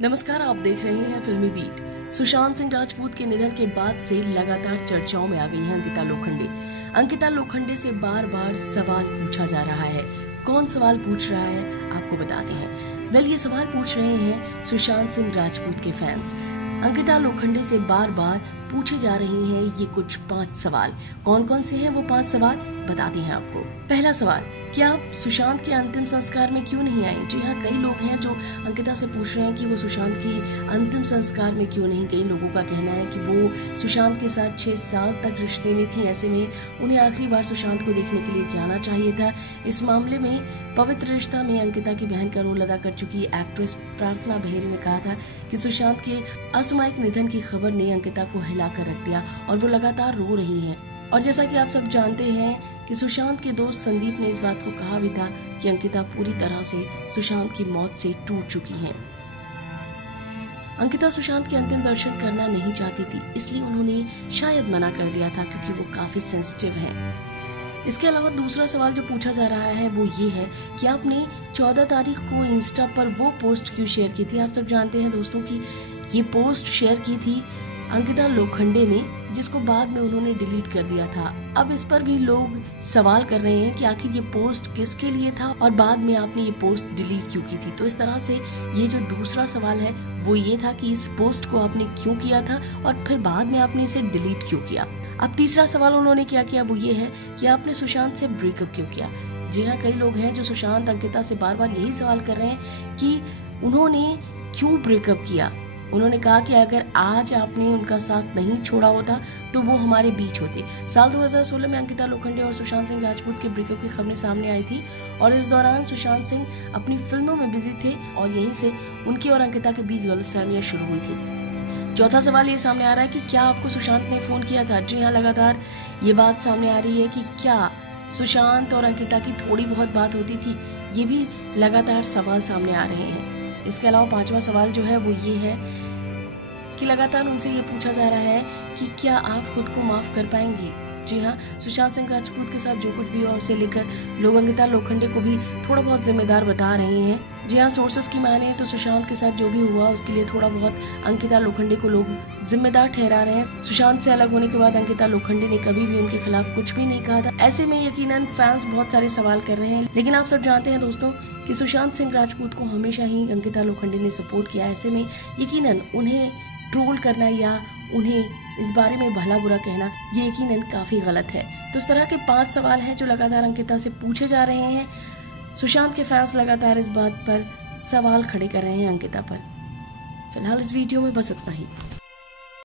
नमस्कार, आप देख रहे हैं फिल्मी बीट। सुशांत सिंह राजपूत के निधन के बाद से लगातार चर्चाओं में आ गई हैं अंकिता लोखंडे। अंकिता लोखंडे से बार बार सवाल पूछा जा रहा है। कौन सवाल पूछ रहा है आपको बताते हैं। ये सवाल पूछ रहे हैं सुशांत सिंह राजपूत के फैंस। अंकिता लोखंडे से बार बार पूछे जा रहे हैं ये कुछ 5 सवाल। कौन कौन से हैं वो 5 सवाल बताते हैं आपको। पहला सवाल, क्या आप सुशांत के अंतिम संस्कार में क्यों नहीं आए? जी हाँ, कई लोग हैं जो अंकिता से पूछ रहे हैं कि वो सुशांत की अंतिम संस्कार में क्यों नहीं। कई लोगों का कहना है कि वो सुशांत के साथ 6 साल तक रिश्ते में थी, ऐसे में उन्हें आखिरी बार सुशांत को देखने के लिए जाना चाहिए था। इस मामले में पवित्र रिश्ता में अंकिता की बहन का रोल अदा कर चुकी एक्ट्रेस प्रार्थना बहेरे ने कहा था कि सुशांत के असामयिक निधन की खबर ने अंकिता को हिला कर रख दिया और वो लगातार रो रही हैं। और जैसा कि आप सब जानते हैं कि सुशांत के दोस्त संदीप ने इस बात को कहा भी था कि अंकिता पूरी तरह से सुशांत की मौत से टूट चुकी हैं। अंकिता सुशांत के अंतिम दर्शन करना नहीं चाहती थी, इसलिए उन्होंने शायद मना कर दिया था क्योंकि वो काफी सेंसिटिव हैं। इसके अलावा दूसरा सवाल जो पूछा जा रहा है वो ये है कि आपने 14 तारीख को इंस्टा पर वो पोस्ट क्यों शेयर की थी। आप सब जानते हैं दोस्तों कि ये पोस्ट शेयर की थी अंकिता लोखंडे ने, जिसको बाद में उन्होंने डिलीट कर दिया था। अब इस पर भी लोग सवाल कर रहे हैं कि आखिर ये पोस्ट किसके लिए था और बाद में आपने ये पोस्ट डिलीट क्यों की थी। तो इस तरह से ये जो दूसरा सवाल है वो ये था कि इस पोस्ट को आपने क्यों किया था और फिर बाद में आपने इसे डिलीट क्यों किया। अब तीसरा सवाल उन्होंने क्या किया वो ये है कि आपने सुशांत से ब्रेकअप क्यों किया। जी हाँ, कई लोग हैं जो सुशांत अंकिता से बार बार यही सवाल कर रहे हैं कि उन्होंने क्यों ब्रेकअप किया। उन्होंने कहा कि अगर आज आपने उनका साथ नहीं छोड़ा होता तो वो हमारे बीच होते। साल 2016 में अंकिता लोखंडे और सुशांत सिंह राजपूत के ब्रेकअप की खबरें सामने आई थी और इस दौरान सुशांत सिंह अपनी फिल्मों में बिजी थे और यहीं से उनकी और अंकिता के बीच गलतफहमियां शुरू हुई थी। चौथा सवाल ये सामने आ रहा है कि क्या आपको सुशांत ने फोन किया था। जी हाँ, लगातार ये बात सामने आ रही है कि क्या सुशांत और अंकिता की थोड़ी बहुत बात होती थी। ये भी लगातार सवाल सामने आ रहे हैं। इसके अलावा 5वां सवाल जो है वो ये है कि लगातार उनसे ये पूछा जा रहा है कि क्या आप खुद को माफ कर पाएंगी। जी हाँ, सुशांत सिंह राजपूत के साथ जो कुछ भी हुआ उसे लेकर लोग अंकिता लोखंडे को भी थोड़ा बहुत जिम्मेदार बता रहे हैं। जी हाँ, सोर्सेस की माने तो सुशांत के साथ जो भी हुआ उसके लिए थोड़ा बहुत अंकिता लोखंडे को लोग जिम्मेदार ठहरा रहे हैं। सुशांत से अलग होने के बाद अंकिता लोखंडे ने कभी भी उनके खिलाफ कुछ भी नहीं कहा था। ऐसे में यकीनन फैंस बहुत सारे सवाल कर रहे हैं, लेकिन आप सब जानते हैं दोस्तों कि सुशांत सिंह राजपूत को हमेशा ही अंकिता लोखंडे ने सपोर्ट किया। ऐसे में यकीनन उन्हें ट्रोल करना या उन्हें इस बारे में भला बुरा कहना ये यकीनन काफी गलत है। तो इस तरह के 5 सवाल हैं जो लगातार अंकिता से पूछे जा रहे हैं। सुशांत के फैंस लगातार इस बात पर सवाल खड़े कर रहे हैं अंकिता पर। फिलहाल इस वीडियो में बस इतना ही।